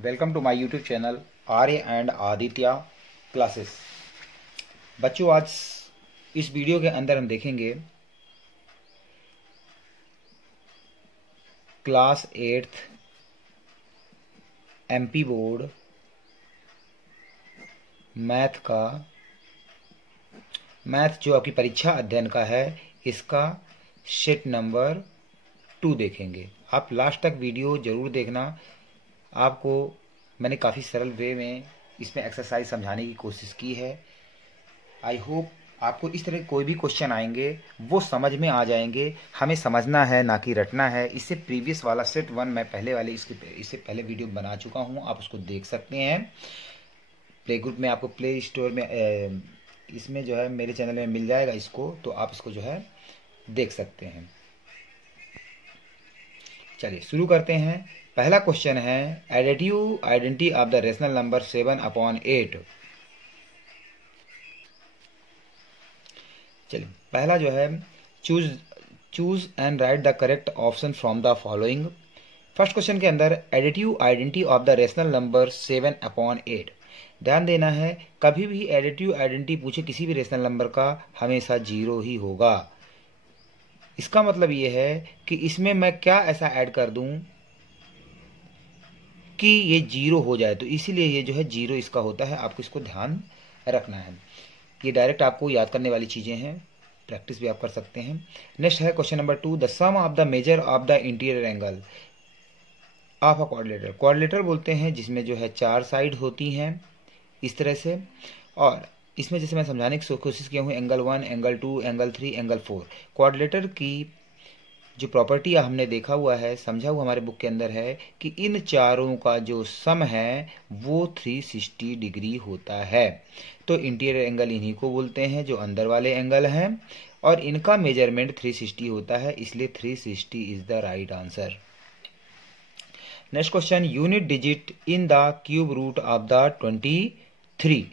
Welcome to my YouTube channel Arya and Aditya classes. बच्चों, आज इस वीडियो के अंदर हम देखेंगे class 8th MP board math जो आपकी परीक्षा अध्ययन का है, इसका सेट नंबर 2 देखेंगे। आप लास्ट तक वीडियो जरूर देखना। आपको मैंने काफ़ी सरल वे में इसमें एक्सरसाइज समझाने की कोशिश की है। आई होप आपको इस तरह कोई भी क्वेश्चन आएंगे वो समझ में आ जाएंगे। हमें समझना है, ना कि रटना है। इससे प्रीवियस वाला सेट 1 मैं पहले वाले इससे पहले वीडियो बना चुका हूँ, आप उसको देख सकते हैं। प्ले ग्रुप में आपको प्ले स्टोर में इसमें जो है मेरे चैनल में मिल जाएगा इसको, तो आप इसको जो है देख सकते हैं। चलिए शुरू करते हैं। पहला क्वेश्चन है additive identity of the rational number 7/8। चलिए पहला जो है choose and right the correct option from the following. First question के अंदर additive identity of the rational number 7/8। ध्यान देना है, कभी भी एडिटिव आइडेंटिटी पूछे किसी भी रेशनल नंबर का, हमेशा 0 ही होगा। इसका मतलब ये है कि इसमें मैं क्या ऐसा ऐड कर दूं कि ये 0 हो जाए, तो इसीलिए ये जो है 0 इसका होता है। आपको इसको ध्यान रखना है। ये डायरेक्ट आपको याद करने वाली चीजें हैं, प्रैक्टिस भी आप कर सकते हैं। नेक्स्ट है question number 2, the sum of the measure of the interior angle of a quadrilateral. Quadrilateral बोलते हैं जिसमें जो है 4 साइड होती हैं इस तरह से, और इसमें जैसे मैं समझाने की कोशिश किया हूँ angle 1, angle 2, angle 3, angle 4। Quadrilateral की जो प्रॉपर्टी हमने देखा हुआ है, समझा हुआ हमारे बुक के अंदर है कि इन चारों का जो सम है वो 360 डिग्री होता है। तो इंटीरियर एंगल इन्हीं को बोलते हैं जो अंदर वाले एंगल हैं, और इनका मेजरमेंट 360 होता है, इसलिए 360 is the right answer. Next question, unit digit in the cube root of the 23।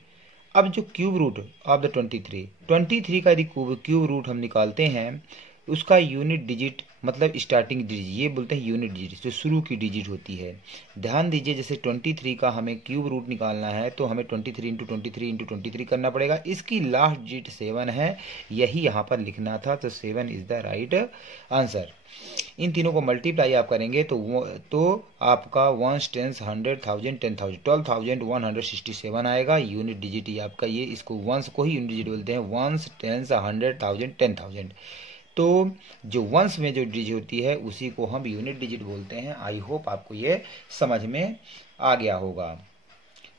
अब जो क्यूब रूट ऑफ द 23 का यदि क्यूब रूट हम निकालते हैं, उसका यूनिट डिजिट मतलब स्टार्टिंग डिजिट, ये बोलते हैं यूनिट डिजिट, जो शुरू की डिजिट होती है। ध्यान दीजिए, जैसे 23 का हमें क्यूब रूट निकालना है तो हमें 23 इंटू 23 इंटू 23 करना पड़ेगा। इसकी लास्ट डिजिट 7 है, यही यहाँ पर लिखना था, तो 7 इज द राइट आंसर। इन तीनों को मल्टीप्लाई आप करेंगे तो आपका 1 10 100 1000 10,000 12,167 आएगा। यूनिट डिजिट ही आपका ये, इसको वंस को ही यूनिट डिजिट बोलते हैं। 1 10 100 1000 10,000। तो जो वंस में जो डिजिट होती है उसी को हम यूनिट डिजिट बोलते हैं। आई होप आपको ये समझ में आ गया होगा।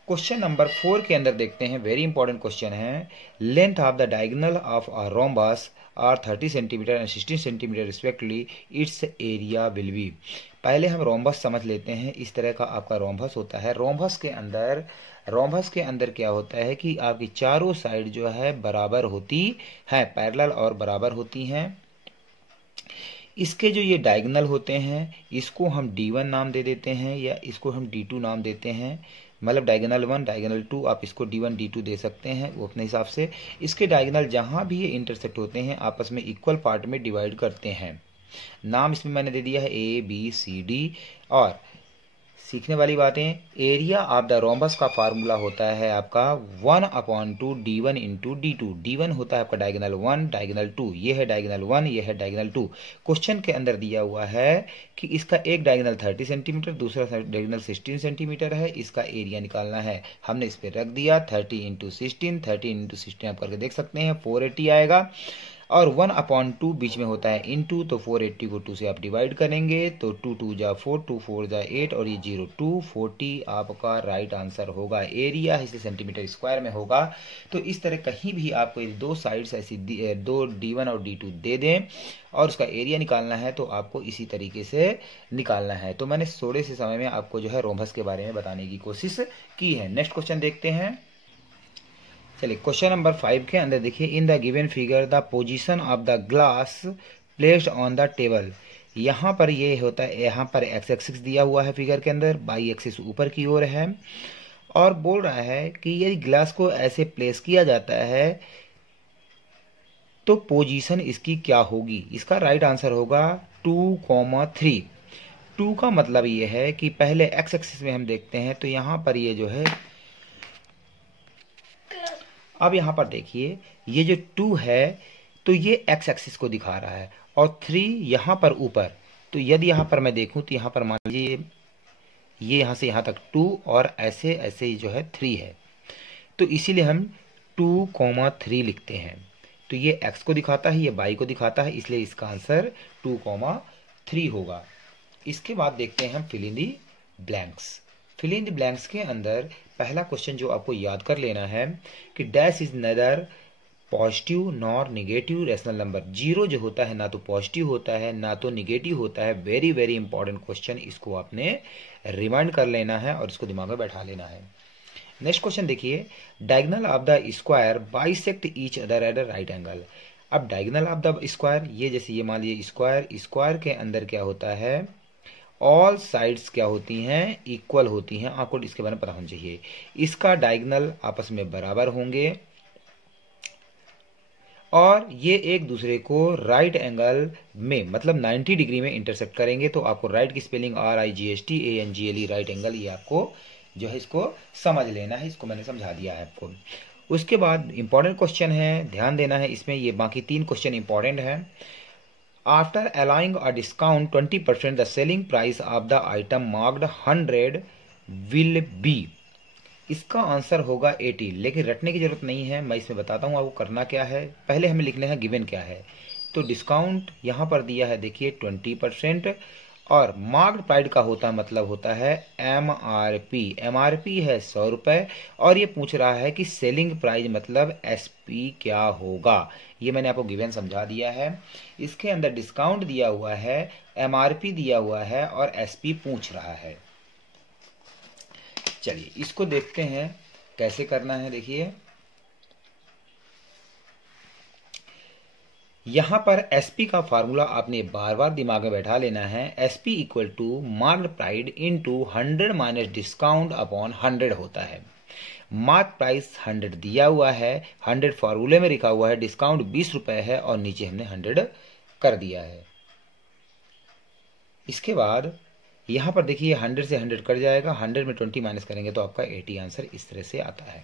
क्वेश्चन नंबर 4 के अंदर देखते हैं, वेरी इंपॉर्टेंट क्वेश्चन है। Length of the diagonal of a rhombus are 30 centimetre and 16 centimetre respectively, its area will be. पहले हम रोम्बस समझ लेते हैं। इस तरह का आपका रोम्बस होता है। रोम्बस के अंदर क्या होता है कि आपकी चारों साइड जो है बराबर होती है, पैरेलल और बराबर होती हैं। इसके जो ये डायगोनल होते हैं इसको हम D1 नाम दे देते हैं, या इसको हम D2 नाम देते हैं। मतलब डायगोनल 1, डायगोनल 2, आप इसको D1 D2 दे सकते हैं वो अपने हिसाब से। इसके डायगोनल जहां भी ये इंटरसेक्ट होते हैं आपस में इक्वल पार्ट में डिवाइड करते हैं। नाम इसमें मैंने दे दिया है ABCD। और सीखने वाली बातें, एरिया ऑफ द रोम्बस का फार्मूला होता है आपका 1/2 D1 इंटू D2। D1 होता है आपका डायगोनल 1, डायगोनल 2, ये है डायगोनल 1, ये है डायगोनल 2। क्वेश्चन के अंदर दिया हुआ है कि इसका एक डायगोनल 30 सेंटीमीटर, दूसरा डायगोनल 16 सेंटीमीटर है। इसका एरिया निकालना है। हमने इस पर रख दिया 30 इंटू 16, 30 इंटू 16 आप करके देख सकते हैं, 480 आएगा। और 1/2 बीच में होता है इंटू, तो 480 को 2 से आप डिवाइड करेंगे तो 2 2 जा 4, 2 4 जा 8, और ये 0 240 आपका राइट आंसर होगा। एरिया इसे सेंटीमीटर स्क्वायर में होगा। तो इस तरह कहीं भी आपको दो साइड्स ऐसी दो D1 और D2 दे दें और उसका एरिया निकालना है तो आपको इसी तरीके से निकालना है। तो मैंने थोड़े से समय में आपको जो है रोम्बस के बारे में बताने की कोशिश की है। नेक्स्ट क्वेश्चन देखते हैं। चलिए क्वेश्चन नंबर 5 के अंदर देखिए, in the given figure the position of the glass placed on the table. यहाँ पर ये होता है, यहाँ पर एक्स एक्सिस दिया हुआ है फिगर के अंदर, बाई एक्सिस ऊपर की ओर है, और बोल रहा है कि यदि ग्लास को ऐसे प्लेस किया जाता है तो पोजीशन इसकी क्या होगी। इसका राइट आंसर होगा 2, 3। 2 का मतलब ये है कि पहले एक्स एक्सिस में हम देखते हैं तो यहाँ पर ये जो है, अब यहाँ पर देखिए ये जो 2 है तो ये एक्स एक्सिस को दिखा रहा है और 3 यहाँ पर ऊपर। तो यदि यहाँ पर मैं देखूँ तो यहाँ पर मान लीजिए ये यहाँ से यहाँ तक 2 और ऐसे ऐसे ही जो है 3 है, तो इसीलिए हम 2,3 लिखते हैं। तो ये x को दिखाता है, ये y को दिखाता है, इसलिए इसका आंसर 2,3 होगा। इसके बाद देखते हैं हम fill in the blanks. Fill in the blanks के अंदर पहला क्वेश्चन जो आपको याद कर लेना है कि dash is nether positive nor negative rational number. Zero जो होता है ना तो पॉजिटिव होता है ना तो निगेटिव होता है। वेरी वेरी इंपॉर्टेंट क्वेश्चन, इसको आपने रिमाइंड कर लेना है और इसको दिमाग में बैठा लेना है। नेक्स्ट क्वेश्चन देखिए, diagonal of the square bisect each other at a right angle. अब डायगोनल ऑफ द स्क्वायर, ये जैसे ये मान लीजिए स्क्वायर के अंदर क्या होता है, ऑल साइड्स क्या होती हैं, इक्वल होती हैं। आपको इसके बारे में पता होना चाहिए। इसका डायगोनल आपस में बराबर होंगे और ये एक दूसरे को राइट एंगल में मतलब 90 डिग्री में इंटरसेक्ट करेंगे। तो आपको राइट की स्पेलिंग RIGHTANGLE, राइट एंगल, ये आपको जो है इसको समझ लेना है। इसको मैंने समझा दिया है आपको। उसके बाद इंपॉर्टेंट क्वेश्चन है, ध्यान देना है इसमें। ये बाकी 3 क्वेश्चन इंपॉर्टेंट है। After allowing a discount 20% the selling price of the item marked 100 will be. इसका आंसर होगा 80, लेकिन रटने की जरूरत नहीं है, मैं इसमें बताता हूँ आपको करना क्या है। पहले हमें लिखना है गिवन क्या है। तो डिस्काउंट यहाँ पर दिया है देखिए 20%, और मार्क्ड प्राइस का मतलब होता है MRP। MRP है 100 रुपए और ये पूछ रहा है कि सेलिंग प्राइस मतलब SP क्या होगा। ये मैंने आपको गिवन समझा दिया है। इसके अंदर डिस्काउंट दिया हुआ है, MRP दिया हुआ है और SP पूछ रहा है। चलिए इसको देखते हैं कैसे करना है। देखिए यहां पर SP का फार्मूला आपने बार बार दिमाग में बैठा लेना है। SP equal to marked price into 100 minus discount upon 100 होता है। मार्क प्राइस 100 दिया हुआ है, 100 फार्मूले में लिखा हुआ है, डिस्काउंट 20 रुपए है और नीचे हमने 100 कर दिया है। इसके बाद यहां पर देखिए 100 से 100 कट जाएगा, 100 में 20 माइनस करेंगे तो आपका 80 आंसर इस तरह से आता है।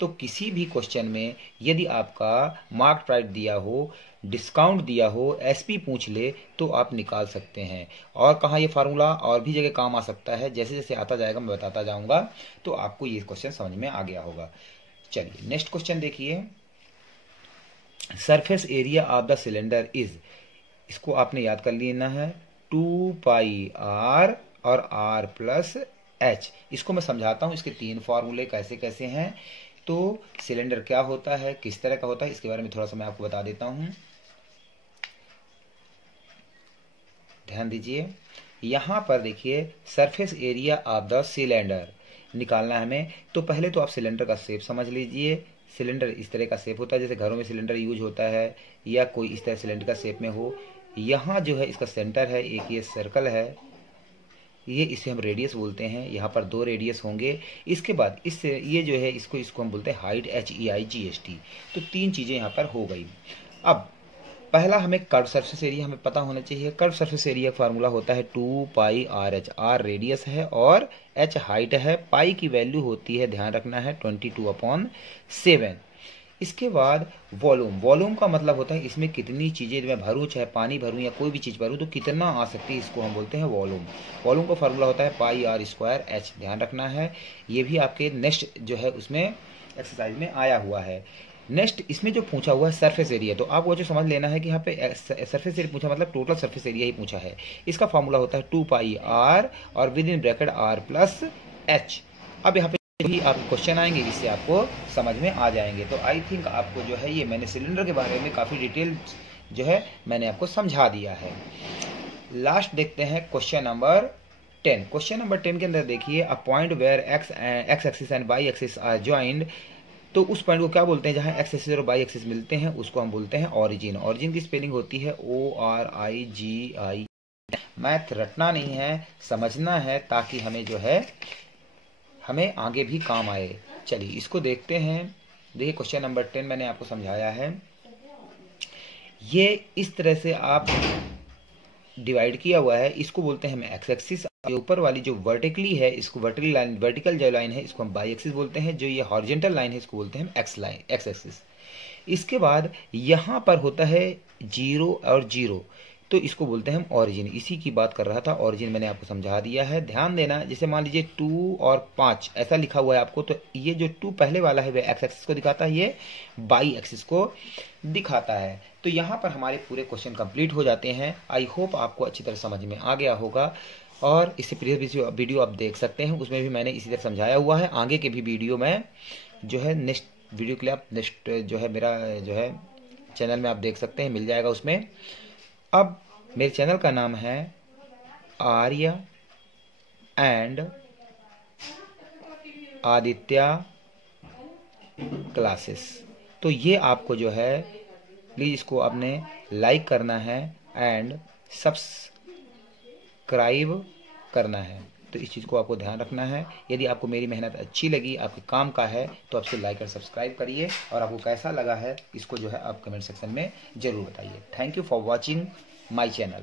तो किसी भी क्वेश्चन में यदि आपका मार्क प्राइस दिया हो, डिस्काउंट दिया हो, SP पूछ ले तो आप निकाल सकते हैं। और कहाँ ये फार्मूला और भी जगह काम आ सकता है, जैसे जैसे आता जाएगा मैं बताता जाऊंगा, तो आपको ये क्वेश्चन समझ में आ गया होगा। चलिए नेक्स्ट क्वेश्चन देखिए, surface area of the cylinder is, इसको आपने याद कर लेना है 2πr और r प्लस h। इसको मैं समझाता हूं, इसके 3 फार्मूले कैसे कैसे हैं। तो सिलेंडर क्या होता है, किस तरह का होता है, इसके बारे में थोड़ा सा मैं आपको बता देता हूं। ध्यान दीजिए, यहां पर देखिए surface area of the cylinder निकालना है हमें। तो पहले तो आप सिलेंडर का शेप समझ लीजिए। सिलेंडर इस तरह का शेप होता है, जैसे घरों में सिलेंडर यूज होता है या कोई इस तरह सिलेंडर का शेप में हो। यहाँ जो है इसका सेंटर है, एक ये सर्कल है, ये इसे हम रेडियस बोलते हैं। यहाँ पर 2 रेडियस होंगे। इसके बाद इससे ये जो है इसको हम बोलते हैं हाइट, HEIGHT। तो 3 चीजें यहाँ पर हो गई। अब पहला हमें कर्व सरफेस एरिया हमें पता होना चाहिए। कर्व सरफेस एरिया फार्मूला होता है 2πRH। R रेडियस है और H हाइट है। पाई की वैल्यू होती है, ध्यान रखना है, 22/7। इसके बाद वॉल्यूम, वॉल्यूम का मतलब होता है इसमें कितनी चीजें मैं भरूं, चाहे पानी भरूं या कोई भी चीज भरूं तो कितना आ सकती है, इसको हम बोलते हैं वॉल्यूम। वॉल्यूम का फार्मूला होता है πr²H, ध्यान रखना है। ये भी आपके नेक्स्ट जो है उसमें एक्सरसाइज में आया हुआ है। नेक्स्ट इसमें जो पूछा हुआ है सरफेस एरिया, तो आप वो जो समझ लेना है कि यहाँ पे सरफेस एरिया पूछा मतलब टोटल सरफेस एरिया ही पूछा है। इसका फार्मूला होता है 2πr और with in bracket r plus h। अब यहाँ पे भी आप क्वेश्चन आएंगे, इससे आपको समझ में आ जाएंगे। तो आई थिंक आपको जो है ये मैंने सिलेंडर के बारे में काफी डिटेल जो है मैंने आपको समझा दिया है। लास्ट देखते हैं क्वेश्चन नंबर 10। क्वेश्चन नंबर 10 के अंदर देखिए, a point where x axis and y axis are joined. तो उस पॉइंट को क्या बोलते हैं जहां एक्स एक्सिस और वाई एक्सिस मिलते हैं, उसको हम बोलते हैं ओरिजिन। ओरिजिन की स्पेलिंग होती है ORIGI। मैथ रटना नहीं है, समझना है, ताकि हमें जो है हमें आगे भी काम आए। चलिए इसको देखते हैं। देखिए क्वेश्चन नंबर 10 मैंने आपको समझाया है। ये इस तरह से आप डिवाइड किया हुआ है इसको बोलते हैं हम एक्स एक्सिस। ऊपर वाली जो वर्टिकली है इसको वर्टिकल जो लाइन है इसको हम वाई एक्सिस बोलते हैं। जो ये हॉरिजॉन्टल लाइन है इसको बोलते हैं हम एक्स एक्सिस। इसके बाद यहाँ पर होता है 0 और 0, तो इसको बोलते हैं हम ऑरिजिन। इसी की बात कर रहा था, ऑरिजिन मैंने आपको समझा दिया है। ध्यान देना, जैसे मान लीजिए 2 और 5 ऐसा लिखा हुआ है आपको, तो ये जो 2 पहले वाला है वह एक्स एक्सिस को दिखाता है, ये वाई एक्सिस को दिखाता है। तो यहाँ पर हमारे पूरे क्वेश्चन कंप्लीट हो जाते हैं। आई होप आपको अच्छी तरह समझ में आ गया होगा। और इससे प्रीवियस वीडियो आप देख सकते हैं, उसमें भी मैंने इसी तरह समझाया हुआ है। आगे के भी वीडियो में जो है नेक्स्ट वीडियो के लिए आप नेक्स्ट जो है मेरा जो है चैनल में आप देख सकते हैं, मिल जाएगा उसमें। अब मेरे चैनल का नाम है आर्य एंड आदित्य क्लासेस। तो ये आपको जो है प्लीज़ इसको आपने लाइक करना है एंड सब्सक्राइब करना है। तो इस चीज़ को आपको ध्यान रखना है। यदि आपको मेरी मेहनत अच्छी लगी, आपके काम का है, तो आप इसे लाइक और सब्सक्राइब करिए। और आपको कैसा लगा है इसको जो है आप कमेंट सेक्शन में ज़रूर बताइए। Thank you for watching my channel.